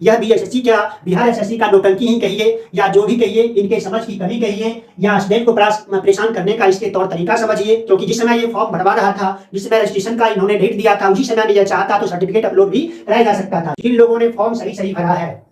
यह बीएसएससी क्या बिहार एसएससी का नौटंकी ही कहिए या जो भी कहिए, इनके समझ की कमी कहिए या स्टूडेंट को परेशान करने का इसके तौर तरीका समझिए। क्योंकि जिस समय ये फॉर्म भरवा रहा था, जिस समय रजिस्ट्रेशन का इन्होंने डेट दिया था, उसी समय में यह चाहता तो सर्टिफिकेट अपलोड भी कराया जा सकता था। जिन लोगों ने फॉर्म सही सही भरा है,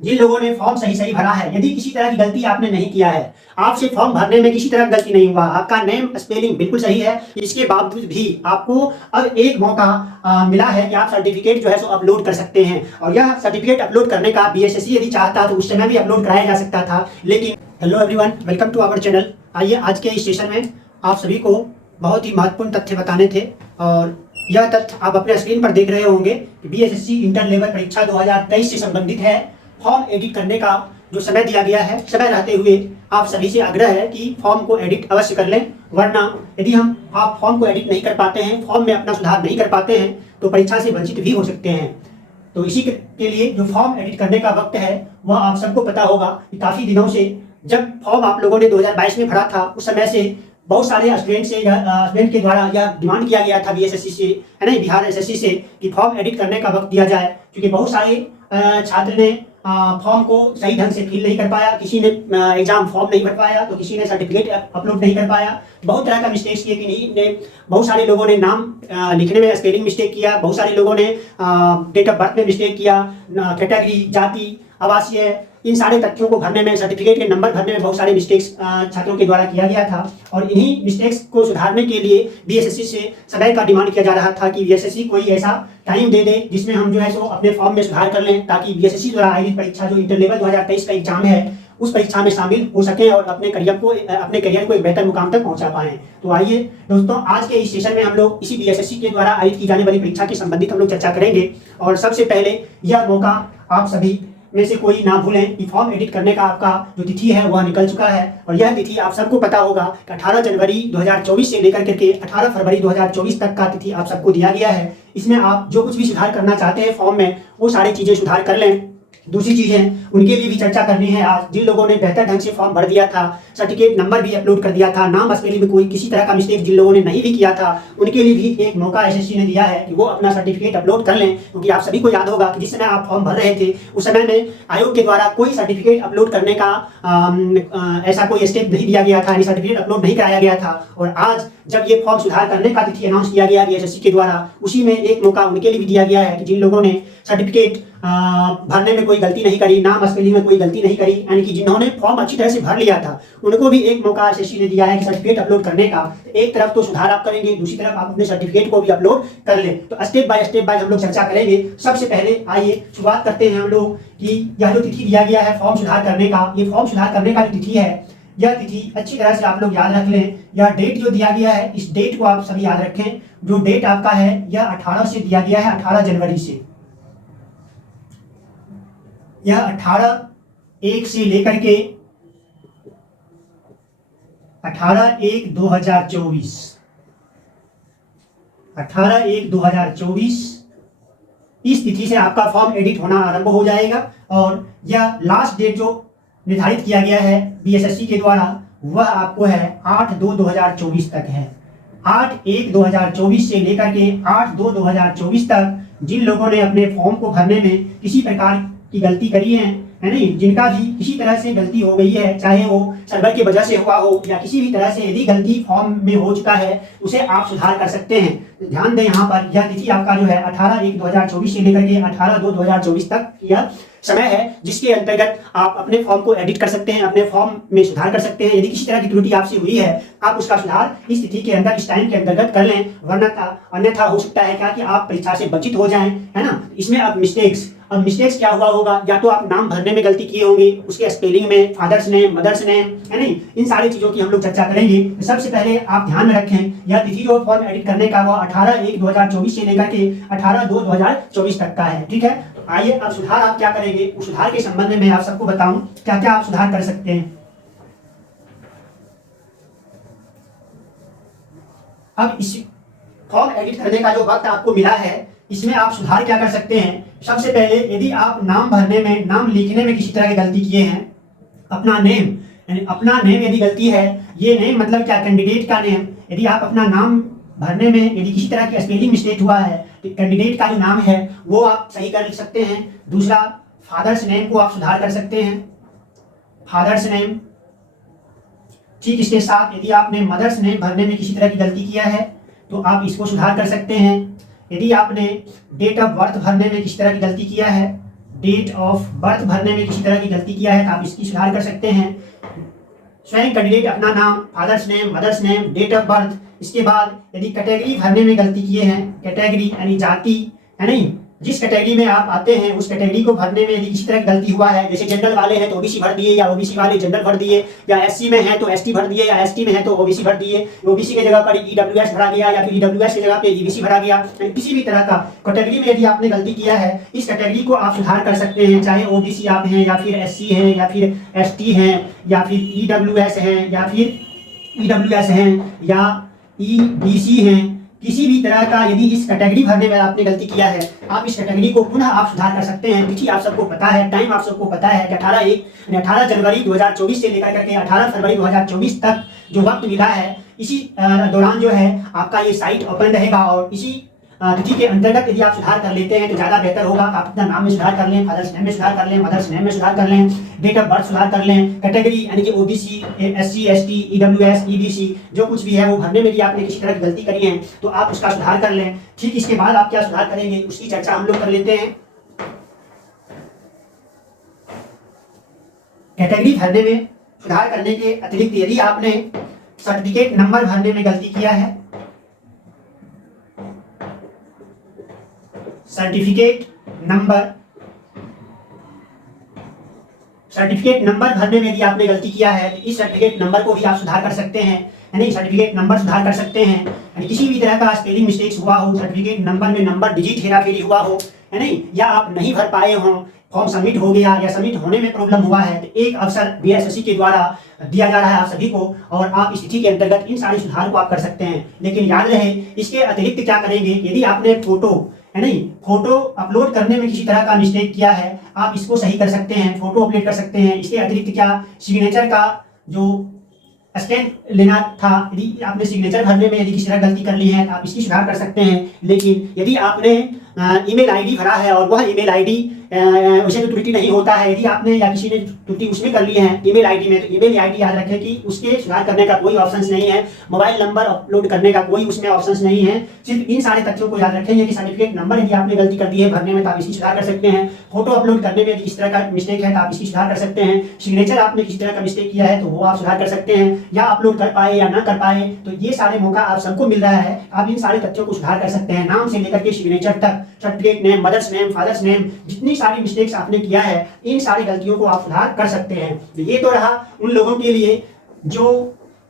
जिन लोगों ने फॉर्म सही सही भरा है, यदि किसी तरह की गलती आपने नहीं किया है, आपसे फॉर्म भरने में किसी तरह की गलती नहीं हुआ, आपका नेम स्पेलिंग बिल्कुल सही है, इसके बावजूद भी आपको अब एक मौका मिला है कि आप सर्टिफिकेट जो है सो अपलोड कर सकते हैं। और यह सर्टिफिकेट अपलोड करने का बीएसएससी यदि चाहता तो उस समय भी अपलोड कराया जा सकता था। लेकिन hello everyone, welcome to our channel. आइए आज के इस सेशन में आप सभी को बहुत ही महत्वपूर्ण तथ्य बताने थे, और यह तथ्य आप अपने स्क्रीन पर देख रहे होंगे कि बीएसएससी इंटर लेवल परीक्षा 2023 से संबंधित है। फॉर्म एडिट करने का जो समय दिया गया है, समय रहते हुए आप सभी से आग्रह है कि फॉर्म को एडिट अवश्य कर लें, वरना यदि आप फॉर्म को एडिट नहीं कर पाते हैं, फॉर्म में अपना सुधार नहीं कर पाते हैं, तो परीक्षा से वंचित भी हो सकते हैं। तो इसी के लिए जो फॉर्म एडिट करने का वक्त है वह आप सबको पता होगा कि काफ़ी दिनों से, जब फॉर्म आप लोगों ने 2022 में भरा था, उस समय से बहुत सारे स्टूडेंट के द्वारा यह डिमांड किया गया था बीएसएससी से, है ना, बिहार एसएससी से, कि फॉर्म एडिट करने का वक्त दिया जाए। क्योंकि बहुत सारे छात्र ने फॉर्म को सही ढंग से फिल नहीं कर पाया, किसी ने एग्जाम फॉर्म नहीं भर पाया, तो किसी ने सर्टिफिकेट अपलोड नहीं कर पाया। बहुत तरह का मिस्टेक्स किए, बहुत सारे लोगों ने नाम लिखने में स्पेलिंग मिस्टेक किया, बहुत सारे लोगों ने डेट ऑफ बर्थ में मिस्टेक किया, कैटेगरी, जाति, आवासीय, इन सारे तथ्यों को भरने में, सर्टिफिकेट के नंबर भरने में बहुत सारे मिस्टेक्स छात्रों के द्वारा किया गया था। और इन्हीं मिस्टेक्स को सुधारने के लिए बीएसएससी से समय का डिमांड किया जा रहा था कि बीएसएससी कोई ऐसा टाइम दे दे जिसमें हम जो है सो अपने फॉर्म में सुधार कर लें, ताकि बीएसएससी द्वारा आयोजित परीक्षा जो इंटर लेवल 2023 का एग्जाम है, उस परीक्षा में शामिल हो सकें और अपने करियर को एक बेहतर मुकाम तक पहुंचा पाएं। तो आइए दोस्तों, आज के इस सेशन में हम लोग इसी बीएसएससी के द्वारा आयोजित की जाने वाली परीक्षा के संबंधित हम लोग चर्चा करेंगे। और सबसे पहले यह मौका आप सभी में से कोई ना भूलें कि फॉर्म एडिट करने का आपका जो तिथि है वह निकल चुका है। और यह तिथि आप सबको पता होगा कि 18 जनवरी 2024 से लेकर के 18 फरवरी 2024 तक का तिथि आप सबको दिया गया है। इसमें आप जो कुछ भी सुधार करना चाहते हैं फॉर्म में, वो सारी चीज़ें सुधार कर लें। दूसरी चीज़ें उनके लिए भी चर्चा करनी है आज, जिन लोगों ने बेहतर ढंग से फॉर्म भर दिया था, सर्टिफिकेट नंबर भी अपलोड कर दिया था, नाम स्पेलिंग में कोई किसी तरह का मिस्टेक जिन लोगों ने नहीं भी किया था, उनके लिए भी एक मौका एसएससी ने दिया है कि वो अपना सर्टिफिकेट अपलोड कर लें। क्योंकि आप सभी को याद होगा कि जिस समय आप फॉर्म भर रहे थे, उस समय में आयोग के द्वारा कोई सर्टिफिकेट अपलोड करने का ऐसा कोई स्टेप नहीं दिया गया था, यानी सर्टिफिकेट अपलोड नहीं कराया गया था। और आज जब ये फॉर्म सुधार करने का तिथि अनाउंस किया गया बीएसएससी के द्वारा, उसी में एक मौका उनके लिए भी दिया गया है कि जिन लोगों ने सर्टिफिकेट भरने में कोई गलती नहीं करी, नाम स्पेलिंग में कोई गलती नहीं करी, यानी कि जिन्होंने फॉर्म अच्छी तरह से भर लिया था, उनको भी एक मौका एसएससी ने दिया है कि सर्टिफिकेट अपलोड करने का। एक तरफ तो सुधार आप करेंगे, दूसरी तरफ आप अपने सर्टिफिकेट को भी अपलोड कर लें। तो स्टेप बाय स्टेप हम लोग चर्चा करेंगे। सबसे पहले आइए शुरुआत करते हैं हम लोग कि यह जो तिथि दिया गया है फॉर्म सुधार करने का, ये फॉर्म सुधार करने का जो तिथि है, यह तिथि अच्छी तरह से आप लोग याद रख लें। यह डेट जो दिया गया है, इस डेट को आप सभी याद रखें। जो डेट आपका है यह 18 से दिया गया है, 18 जनवरी से। यह 18/1 से लेकर के 18/1/2024, 18/1/2024 इस तिथि से आपका फॉर्म एडिट होना आरंभ हो जाएगा। और यह लास्ट डेट जो निर्धारित किया गया है बीएसएससी के द्वारा, वह आपको है 8/2/2024 तक है। 8/1/2024 से लेकर के 8/2/2024 तक जिन लोगों ने अपने फॉर्म को भरने में किसी प्रकार की गलती करी है नहीं, जिनका भी किसी तरह से गलती हो गई है, चाहे वो सर्वर की वजह से हुआ हो या किसी भी तरह से यदि गलती फॉर्म में हो चुका है, उसे आप सुधार कर सकते हैं। ध्यान दें, यहाँ पर यह तिथि आपका जो है 18/1/2024 से लेकर के 18/2/2024 तक यह समय है, जिसके अंतर्गत आप अपने फॉर्म को एडिट कर सकते हैं, अपने फॉर्म में सुधार कर सकते हैं। यदि किसी तरह की त्रुटि आपसे हुई है, आप उसका सुधार इस तिथि के अंदर, इस टाइम के अंतर्गत कर लें, वरना अन्यथा हो सकता है क्या कि आप परीक्षा से वंचित हो जाएं, है ना। इसमें अब मिस्टेक्स क्या हुआ होगा, या तो आप नाम भरने में गलती किए होंगे, उसके स्पेलिंग में, फादर्स नेम, मदर्स नेम, है नहीं, इन सारी चीज़ों की हम लोग चर्चा करेंगे। तो सबसे पहले आप ध्यान में रखें, यह तिथि जो फॉर्म एडिट करने का वो 18/1/2024 से लेकर के 18/2/2024 तक का है, ठीक है। तो आइए अब सुधार आप क्या करेंगे, उस सुधार के संबंध में मैं आप सबको बताऊं क्या क्या आप सुधार कर सकते हैं। अब इस फॉर्म एडिट करने का जो वक्त आपको मिला है, इसमें आप सुधार क्या कर सकते हैं। सबसे पहले, यदि आप नाम भरने में, नाम लिखने में किसी तरह की गलती किए हैं, अपना नेम, यानी अपना नेम यदि गलती है, ये नेम मतलब क्या, कैंडिडेट का नेम, यदि आप अपना नाम भरने में यदि किसी तरह की स्पेलिंग मिस्टेक हुआ है, तो कैंडिडेट का जो नाम है वो आप सही कर सकते हैं। दूसरा, फादर्स नेम को आप सुधार कर सकते हैं, फादर्स नेम। ठीक इसके साथ यदि आपने मदर्स नेम भरने में किसी तरह की गलती किया है तो आप इसको सुधार कर सकते हैं। यदि आपने डेट ऑफ बर्थ भरने में किसी तरह की गलती किया है, डेट ऑफ बर्थ भरने में किसी तरह की गलती किया है तो आप इसकी सुधार कर सकते हैं। स्वयं कैंडिडेट अपना नाम, father's name, mother's name, date of birth, इसके बाद यदि कैटेगरी भरने में गलती किए हैं, कैटेगरी यानी जाति है नहीं, जिस कैटेगरी में आप आते हैं उस कैटेगरी को भरने में यदि किसी तरह की गलती हुआ है, जैसे जनरल वाले हैं तो ओबीसी भर दिए, या ओबीसी वाले जनरल भर दिए, या एससी में है तो एसटी भर दिए, या एसटी में है तो ओबीसी भर दिए, ओबीसी की जगह पर ईडब्ल्यूएस भरा गया या फिर ईडब्ल्यूएस की जगह पे ईबीसी भरा गया। किसी भी तरह का कैटेगरी में यदि आपने गलती किया है, इस कैटेगरी को आप सुधार कर सकते हैं, चाहे ओबीसी आप हैं या फिर एससी हैं या फिर एसटी हैं या फिर ईडब्ल्यूएस हैं या फिर ईडब्ल्यूएस हैं या ईबीसी हैं। किसी भी तरह का यदि इस कैटेगरी भरने में आपने गलती किया है, आप इस कैटेगरी को पुनः आप सुधार कर सकते हैं। तिथि आप सबको पता है, टाइम आप सबको पता है कि 18 जनवरी 2024 से लेकर करके 18 फरवरी 2024 तक जो वक्त मिला है, इसी दौरान जो है आपका ये साइट ओपन रहेगा और इसी तिथि के अंतर्गत यदि आप सुधार कर लेते हैं तो ज़्यादा बेहतर होगा। आप अपना नाम में सुधार कर लें, फादर्स नेम में सुधार कर लें, मदर्स नेम में सुधार कर लें, डेट ऑफ बर्थ सुधार कर लें, कैटेगरी यानी कि OBC, SC, ST, EWS, EBC जो कुछ भी है वो भरने में भी आपने किसी तरह की गलती करी है तो आप उसका सुधार कर लें। ठीक इसके बाद आप क्या सुधार करेंगे उसकी चर्चा हम लोग कर लेते हैं। कैटेगरी भरने में सुधार करने के अतिरिक्त यदि आपने सर्टिफिकेट नंबर भरने में गलती किया है, सर्टिफिकेट नंबर भरने में यदि आपने गलती किया है तो इस सर्टिफिकेट नंबर को भी आप सुधार कर सकते हैं, यानी सर्टिफिकेट नंबर सुधार कर सकते हैं। यानी किसी भी तरह का स्पेलिंग मिस्टेक्स हुआ हो, सर्टिफिकेट नंबर में नंबर डिजिट हेराफेरी हुआ हो, है नहीं, या आप नहीं भर पाए हों, फॉर्म सबमिट हो गया या सबमिट होने में प्रॉब्लम हुआ है, तो एक अवसर बीएसएससी के द्वारा दिया जा रहा है आप सभी को और आप इस तिथि के अंतर्गत इन सारे सुधार को आप कर सकते हैं। लेकिन याद रहे इसके अतिरिक्त क्या करेंगे, यदि आपने फोटो है नहीं, फोटो अपलोड करने में किसी तरह का मिस्टेक किया है, आप इसको सही कर सकते हैं, फोटो अपलोड कर सकते हैं। इसके अतिरिक्त क्या, सिग्नेचर का जो स्कैन लेना था, यदि आपने सिग्नेचर भरने में यदि किसी तरह गलती कर ली है तो आप इसकी सुधार कर सकते हैं। लेकिन यदि आपने ईमेल आईडी भरा है और वह ईमेल आईडी उसे तो त्रुटि नहीं होता है, यदि आपने या किसी ने त्रुटि उसमें कर ली है ईमेल आईडी में, तो ईमेल आईडी याद रखें कि उसके सुधार करने का कोई ऑप्शन नहीं है, मोबाइल नंबर अपलोड करने का कोई उसमें ऑप्शन नहीं है। सिर्फ इन सारे तथ्यों को याद रखेंगे कि सर्टिफिकेट नंबर यदि आपने गलती कर दी है भरने में तो आप इसकी सुधार कर सकते हैं। फोटो अपलोड करने में किसी तरह का मिस्टेक है तो आप इसकी सुधार कर सकते हैं। सिग्नेचर आपने किसी तरह का मिस्टेक किया है तो वो आप सुधार कर सकते हैं, या अपलोड कर पाए या ना कर पाए, तो ये सारे मौका आप सबको मिल रहा है, आप इन सारे तथ्यों को सुधार कर सकते हैं। नाम से लेकर के सिग्नेचर तक, certificate name, mother's name, father's name, जितनी सारी मिस्टेक्स आपने किया है इन सारी गलतियों को आप सुधार कर सकते हैं। तो ये तो रहा उन लोगों के लिए जो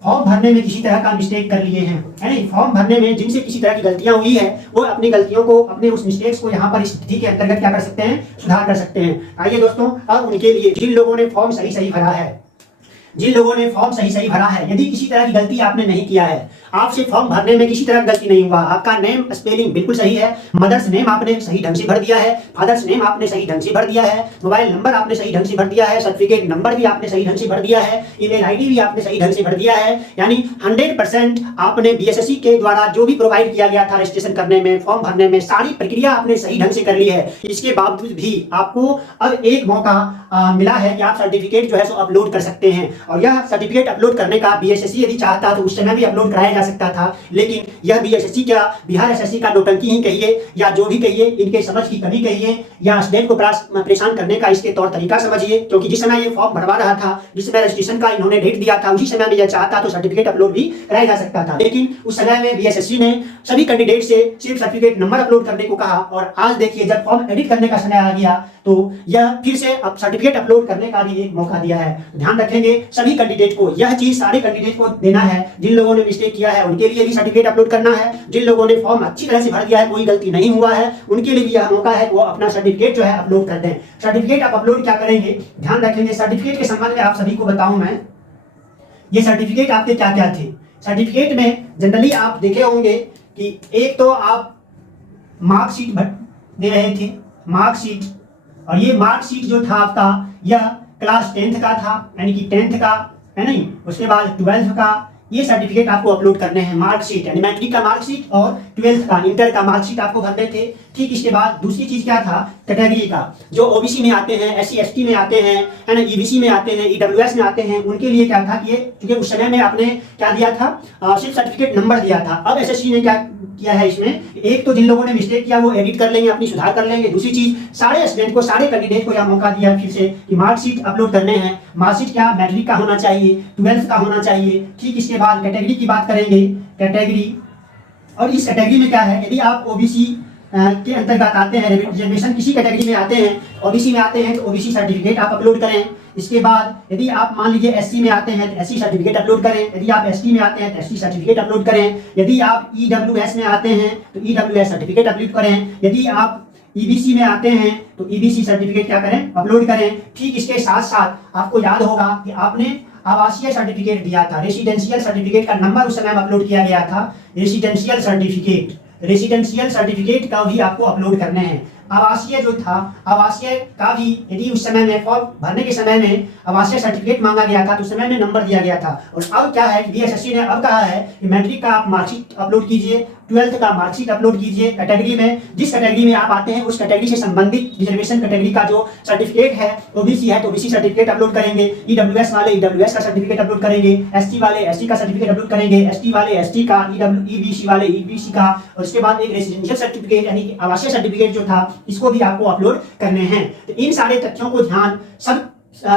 फॉर्म भरने में किसी तरह का मिस्टेक कर लिए हैं, है नहीं, फॉर्म भरने में जिनसे किसी तरह की गलतियां हुई है वो अपनी गलतियों को, अपने उस मिस्टेक्स को यहाँ पर इस तिथि के अंतर्गत क्या कर सकते हैं, सुधार कर सकते हैं। आइए दोस्तों, अब उनके लिए जिन लोगों ने फॉर्म सही भरा है, यदि किसी तरह की गलती आपने नहीं किया है, आपसे फॉर्म भरने में किसी तरह की गलती नहीं हुआ, आपका नेम स्पेलिंग बिल्कुल सही है, मदर्स नेम आपने सही ढंग से भर दिया है, फादर्स नेम आपने सही ढंग से भर दिया है, मोबाइल नंबर आपने सही ढंग से भर दिया है, सर्टिफिकेट नंबर भी आपने सही ढंग से भर दिया है, ईमेल आईडी भी आपने सही ढंग से भर दिया है, यानी 100% आपने बीएसएससी के द्वारा जो भी प्रोवाइड किया गया था रजिस्ट्रेशन करने में, फॉर्म भरने में, सारी प्रक्रिया आपने सही ढंग से कर ली है। इसके बावजूद भी आपको अब एक मौका मिला है कि आप सर्टिफिकेट जो है सो अपलोड कर सकते हैं, और यह सर्टिफिकेट अपलोड करने का बीएसएससी यदि चाहता तो उस समय भी अपलोड कराया जा सकता था, लेकिन यह बीएसएससी क्या, बिहार एसएससी का नौटंकी ही कहिए या जो भी कहिए, इनके समझ की कमी कहिए या स्टूडेंट को परेशान करने का इसके तौर तरीका समझिए। क्योंकि जिस समय ये फॉर्म भरवा रहा था, जिस समय रजिस्ट्रेशन का इन्होंने डेट दिया था, उसी समय में यह चाहता तो सर्टिफिकेट अपलोड भी कराया जा सकता था, लेकिन उस समय में बीएसएससी ने सभी कैंडिडेट से सिर्फ सर्टिफिकेट नंबर अपलोड करने को कहा। और आज देखिए जब फॉर्म एडिट करने का समय आ गया तो यह फिर से अब सर्टिफिकेट अपलोड करने का भी एक मौका दिया है। ध्यान रखेंगे सभी कैंडिडेट को, यह चीज सारे कैंडिडेट को देना है। जिन लोगों ने मिस्टेक किया है उनके लिए भी सर्टिफिकेट अपलोड करना है, जिन लोगों ने फॉर्म अच्छी तरह से भर दिया है, कोई गलती नहीं हुआ है, उनके लिए भी यह मौका है कि वो अपना सर्टिफिकेट जो है अपलोड कर दें। सर्टिफिकेट आप अपलोड क्या करेंगे, ध्यान रखेंगे। सर्टिफिकेट के संबंध में आप सभी को बताऊं मैं, ये सर्टिफिकेट आपके क्या क्या थे। सर्टिफिकेट में जनरली आप देखे होंगे कि एक तो आप मार्कशीट दे रहे थे, मार्कशीट, और ये मार्कशीट जो था आपका यह क्लास 10th का था, यानी कि 10th का, है नहीं, उसके बाद 12th का, ये सर्टिफिकेट आपको अपलोड करने हैं। मार्कशीट यानी मैट्रिक का मार्कशीट और 12th का, इंटर का मार्कशीट आपको भरने थे। ठीक इसके बाद दूसरी चीज क्या था, कैटेगरी का। जो ओबीसी में आते हैं, एससी एसटी में आते हैं, है ना, ईबीसी में आते हैं, ईडब्ल्यूएस में आते हैं, उनके लिए क्या था कि क्योंकि उस समय में आपने क्या दिया था, सिर्फ सर्टिफिकेट नंबर दिया था। अब एसएससी ने क्या किया है इसमें, एक तो जिन लोगों ने मिस्टेक किया वो एडिट कर लेंगे, अपनी सुधार कर लेंगे। दूसरी चीज, सारे स्टूडेंट को, सारे कैंडिडेट को यह मौका दिया फिर से कि मार्कशीट अपलोड करने हैं। मार्कशीट क्या, मैट्रिक का होना चाहिए, 12th का होना चाहिए। ठीक इसके बाद कैटेगरी की बात करेंगे, कैटेगरी। और इस कैटेगरी में क्या है, यदि आप ओबीसी के अंतर्गत आते हैं, रिजर्वेशन किसी कैटेगरी में आते हैं, ओबीसी में आते हैं, तो ओबीसी सर्टिफिकेट आप अपलोड करें। इसके बाद यदि आप मान लीजिए एससी में आते हैं तो एससी सर्टिफिकेट अपलोड करें। यदि आप एसटी में आते हैं तो एसटी सर्टिफिकेट अपलोड करें। यदि आप ईडब्ल्यूएस में आते हैं तो ईडब्ल्यूएस सर्टिफिकेट अपलोड करें। यदि आप ईबीसी में आते हैं तो ईबीसी सर्टिफिकेट क्या करें, अपलोड करें। ठीक इसके साथ साथ आपको याद होगा कि आपने आवासीय सर्टिफिकेट दिया था, रेसिडेंशियल सर्टिफिकेट का नंबर उस समय अपलोड किया गया था। रेसिडेंशियल सर्टिफिकेट का भी आपको अपलोड करने हैं। आवासीय जो था, आवासीय का भी यदि उस समय में फॉर्म भरने के समय में आवासीय सर्टिफिकेट मांगा गया था तो उस समय में नंबर दिया गया था। और अब क्या है, बीएसएससी ने अब कहा है कि मैट्रिक का आप मार्कशीट अपलोड कीजिए, 12th का मार्कशीट अपलोड कीजिए। कैटेगरी में जिस कैटेगरी में आप आते हैं उस कैटेगरी से संबंधित रिजर्वेशन कैटेगरी का जो सर्टिफिकेट है, ओबीसी है तो ओबीसी सर्टिफिकेट अपलोड करेंगे, ईडब्ल्यूएस वाले ईडब्ल्यूएस का सर्टिफिकेट अपलोड करेंगे, एसटी वाले एसटी का सर्टिफिकेट अपलोड करेंगे, एसटी वाले एसटी का, ईबीसी वाले ईबीसी का। और उसके बाद एक रेसिडेंशियल सर्टिफिकेट यानी कि आवासीय सर्टिफिकेट जो था, इसको भी आपको अपलोड करने हैं। तो इन सारे तथ्यों को ध्यान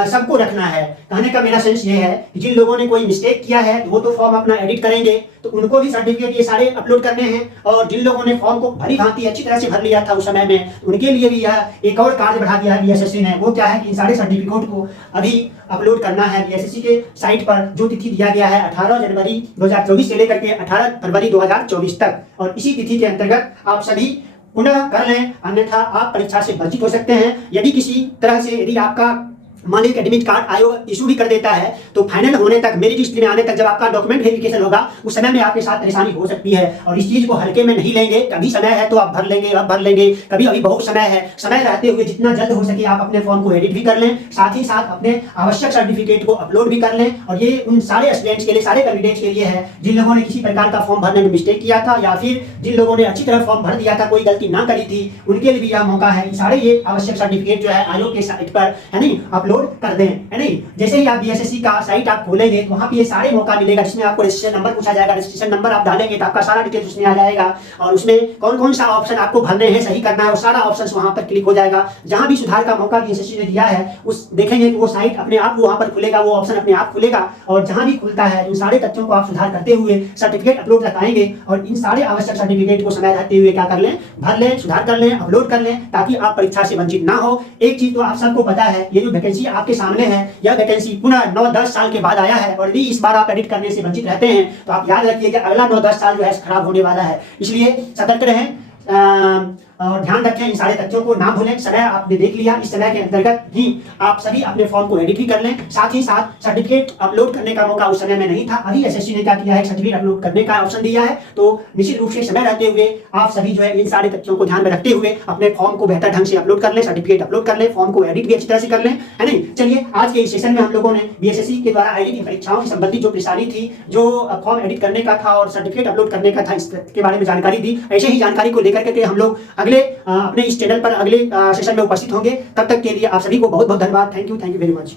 सबको रखना है। कहने का मेरा सेंस ये है कि जिन लोगों ने कोई मिस्टेक किया है वो तो फॉर्म अपना एडिट करेंगे, तो उनको भी सर्टिफिकेट ये सारे अपलोड करने हैं। और जिन लोगों ने फॉर्म को भली भांति अच्छी तरह से भर लिया था उस समय में, उनके लिए भी यह एक और कार्य बढ़ा दिया है बीएसएससी ने। वो क्या है कि इन सारे सर्टिफिकेट को अभी अपलोड करना है बीएसएससी के साइट पर, जो तिथि दिया गया है 18 जनवरी 2024 से लेकर के 18 फरवरी 2024 तक। और इसी तिथि के अंतर्गत आप सभी पुनः कर लें, अन्यथा आप परीक्षा से वंचित हो सकते हैं। यदि किसी तरह से यदि आपका मान लीजिए एडमिट कार्ड आयोग इशू भी कर देता है तो फाइनल होने तक, मेरिट लिस्ट में आने तक, जब आपका डॉक्यूमेंट वेरिफिकेशन होगा उस समय में आपके साथ परेशानी हो सकती है। और इस चीज को हल्के में नहीं लेंगे। कभी समय है तो आप भर लेंगे, अब भर लेंगे, कभी अभी बहुत समय है। समय रहते हुए जितना जल्द हो सके आप अपने फॉर्म को एडिट भी कर लें, साथ ही साथ अपने आवश्यक सर्टिफिकेट को अपलोड भी कर लें। और ये उन सारे स्टूडेंट्स के लिए, सारे कैंडिडेट्स के लिए है जिन लोगों ने किसी प्रकार का फॉर्म भरने में मिस्टेक किया था या फिर जिन लोगों ने अच्छी तरह फॉर्म भर दिया था, कोई गलती ना करी थी, उनके लिए भी यह मौका है। सारे ये आवश्यक सर्टिफिकेट जो है आयोग के साइट पर है नहीं अपलोड कर दें, है नहीं। जैसे ही आप बीएसएससी का साइट आप खोलेंगे तो वहां पे ये सारे मौका मिलेगा, जिसमें आपको रजिस्ट्रेशन नंबर पूछा जाएगा। रजिस्ट्रेशन नंबर आप डालेंगे तो आपका सारा डिटेल्स उसमें आ जाएगा और उसमें कौन कौन सा ऑप्शन आपको भरने हैं, सही करना है, वो सारा ऑप्शन वहां पर क्लिक हो जाएगा। जहां भी सुधार का मौका बीएसएससी ने दिया है उस देखेंगे कि वो साइट अपने आप वहां पर खुलेगा, वो ऑप्शन अपने आप खुलेगा। और जहां भी खुलता है इन सारे तथ्यों को आप सुधार करते हुए सर्टिफिकेट अपलोड लगाएंगे और इन सारे आवश्यक सर्टिफिकेट को समय रहते हुए क्या कर लें, भर लें, सुधार कर लें, अपलोड कर लें, ताकि आप परीक्षा से वंचित ना हो। एक चीज तो आप सबको पता है, ये जो वैकेंसी आपके सामने है, यह वैकेंसी पुनः 9-10 साल के बाद आया है। और यदि इस बार आप एडिट करने से वंचित रहते हैं तो आप याद रखिए कि अगला 9-10 साल जो है खराब होने वाला है। इसलिए सतर्क रहें और ध्यान रखें, इन सारे तथ्यों को ना भूलें। समय आपने देख लिया, इस समय के अंतर्गत ही आप सभी अपने फॉर्म को एडिट भी कर लें। साथ ही साथ सर्टिफिकेट अपलोड करने का मौका उस समय में नहीं था, अभी एसएससी ने क्या किया है, सर्टिफिकेट अपलोड करने का ऑप्शन दिया है। तो निश्चित रूप से समय रहते हुए आप सभी जो है इन सारे तथ्यों को ध्यान में रखते हुए अपने फॉर्म को बेहतर ढंग से अपलोड कर लें, सर्टिफिकेट अपलोड कर लें, फॉर्म को एडिट भी अच्छी तरह से कर लें, है नहीं। चलिए, आज के इस सेशन में हम लोगों ने बीएसएससी के द्वारा आयोजित परीक्षाओं से संबंधित जो परेशानी थी, जो फॉर्म एडिट करने का था और सर्टिफिकेट अपलोड करने का था, इसके बारे में जानकारी दी। ऐसे ही जानकारी को लेकर के हम लोग अगले अपने इस चैनल पर अगले सेशन में उपस्थित होंगे। तब तक के लिए आप सभी को बहुत बहुत धन्यवाद। Thank you very much.